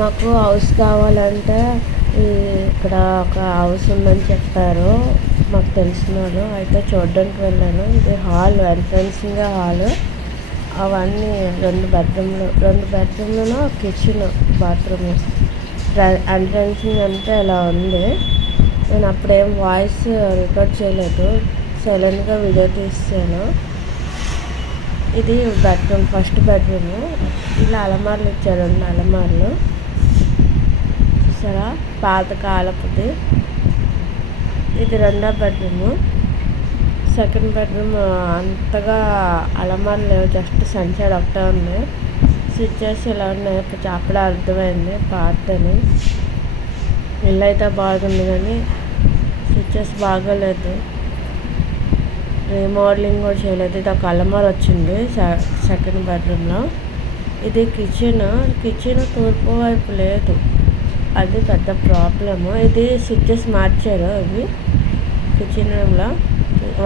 మాకు హౌస్ కావాలంటే ఈ ఇక్కడ ఒక హౌస్ ఉందని చెప్పారు. మాకు తెలిసిన వాళ్ళు అయితే చూడడానికి వెళ్ళాను. ఇది హాల్ ఎంట్రన్సింగ్ హాల్ అవన్నీ రెండు బెడ్రూమ్లు రెండు బెడ్రూమ్లలో కిచెన్ బాత్రూమ్ ఎంట్రెన్సింగ్ అంటే ఇలా ఉంది. నేను అప్పుడేం వాయిస్ రికార్డ్ చేయలేదు. సైలెంట్గా వీడియో తీసాను ఇది బెడ్రూమ్ ఫస్ట్ బెడ్రూమ్ ఇలా అలమార్లు ఇచ్చారు రెండు అలమార్లు. పాతకాలపుది. పాత కాలపుది ఇది రెండో బెడ్రూమ్. సెకండ్ బెడ్రూమ్ అంతగా అలమార్లు లేవు జస్ట్ సంచాడు ఒకటే ఉంది. స్విచ్చెస్ ఇలా ఉన్నాయి ఇప్పుడు అప్పుడే అర్థమైంది పాతని ఇల్లు అయితే బాగుంది కానీ స్విచ్చెస్ బాగోలేదు. రీమోడలింగ్ కూడా చేయలేదు. ఇది ఒక అలమార్ వచ్చింది సెకండ్ బెడ్రూమ్లో. ఇది కిచెన్. కిచెన్ తూర్పు వైపు లేదు. అది పెద్ద ప్రాబ్లము. ఇది స్విచ్చెస్ మార్చారు ఇవి కిచెన్ రూమ్లో.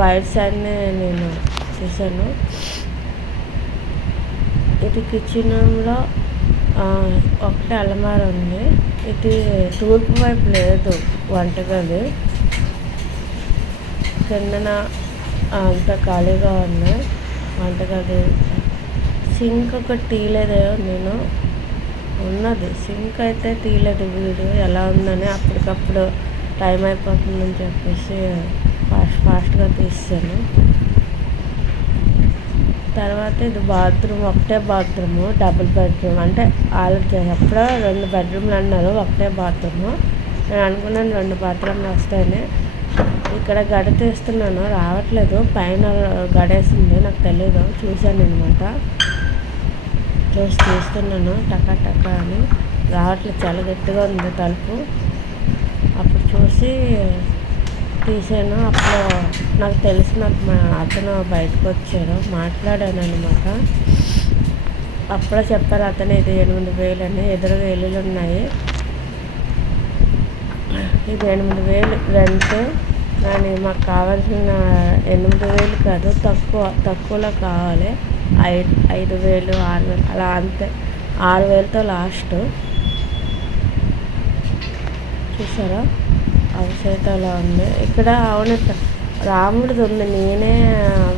వైర్స్ అన్నీ నేను చూసాను ఇది కిచెన్ రూమ్లో ఒకటే అలమార ఉంది. ఇది తూర్పు వైపు లేదు వంటగది. కిందన అంతా ఖాళీగా ఉంది వంటగది. సింక్ ఒకటి తీయలేదు నేను. ఉన్నది. సింక్ అయితే తీయలేదు వీడియో. ఎలా ఉందని అప్పటికప్పుడు టైం అయిపోతుందని చెప్పేసి ఫాస్ట్ ఫాస్ట్గా తీసాను. తర్వాత ఇది బాత్రూమ్. ఒకటే బాత్రూమ్. Double bedroom. అంటే వాళ్ళకి ఎప్పుడో రెండు బెడ్రూమ్లు అన్నారు. ఒకటే బాత్రూమ్. నేను అనుకున్నాను రెండు బాత్రూమ్లు వస్తాయని. ఇక్కడ గడ తీస్తున్నాను. రావట్లేదు. పైన గడేసింది. నాకు తెలియదు చూశాను అనమాట చూసి చూస్తున్నాను టకా టకా అని. రావట్లేదు చాలా గట్టిగా ఉంది తలుపు. అప్పుడు చూసి తీసాను. అప్పుడు నాకు తెలిసిన అతను బయటకు వచ్చాడు. మాట్లాడాను అనమాట అప్పుడే చెప్పారు అతను ఇది ఎనిమిది వేలు అని. ఎదురు వేలు ఉన్నాయి. ఇది ఎనిమిది వేలు రెంట్ కానీ మాకు కావాల్సిన ఎనిమిది వేలు కాదు. తక్కువ తక్కువలో కావాలి. ఐదు ఐదు వేలు ఆరు వేలు అలా అంతే. ఆరు వేలతో లాస్ట్. చూసారా? హౌస్ అలా ఉంది. ఇక్కడ అవును రాముడిది ఉంది. నేనే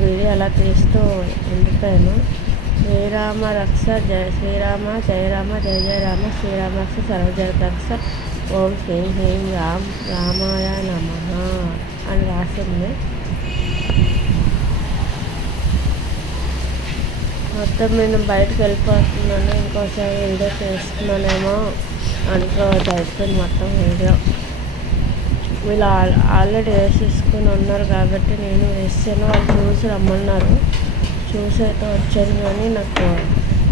వీడియో అలా తీస్తూ ఉండిపోయాను. శ్రీరామ రక్ష జయ శ్రీరామ జయరామ జయ జయ రామ శ్రీరామ రక్ష సర్వజయ రక్ష ఓం శ్రీ హ్రీం రామ్ రామాయ నమ అని రాసింది మొత్తం నేను బయటకు వెళ్ళిపోతున్నాను. ఇంకోసారి వీడియో చేస్తున్నానేమో అనుకోవద్దు అయిపోయింది మొత్తం వీడియో. వీళ్ళు ఆల్రెడీ వేసేసుకొని ఉన్నారు కాబట్టి నేను వేసాను వాళ్ళు చూసి రమ్మన్నారు. చూసి అయితే వచ్చాను కానీ నాకు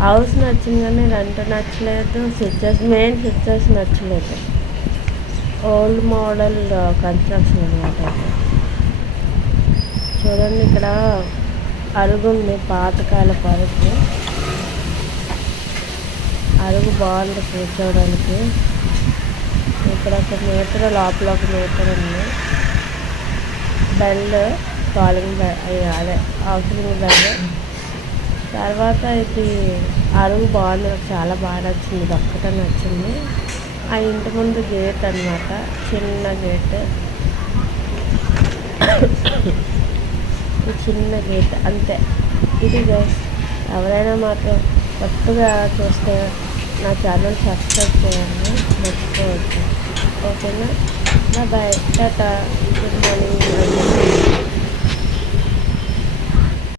హౌస్ నచ్చింది కానీ రెంట్ నచ్చలేదు స్విచ్చెస్ మెయిన్ స్విచ్చెస్ నచ్చలేదు. ఓల్డ్ మోడల్ కన్స్ట్రక్షన్ అనమాట చూడండి ఇక్కడ అరుగు ఉంది పాతకాలపు అరుగు అరుగు బాగుంది కూర్చోవడానికి. ఇక్కడ ఒక మీటర్ లోపల ఒక మీటర్ ఉంది. బెల్ కాలింగ్ బెల్ అదే అవసరం బెల్. తర్వాత ఇది అరుగు బాగుంది చాలా బాగా నచ్చింది. ఇది ఒక్కటే నచ్చింది. ఆ ఇంటి ముందు గేట్ అనమాట చిన్న గేట్. చిన్న గేట్ అంతే. ఇది గైస్ ఎవరైనా మాత్రం కొత్తగా చూస్తే నా ఛానల్ సబ్స్క్రైబ్ చేయాలని మర్చిపోవద్దు. ఓకేనా? బాయ్ టాటా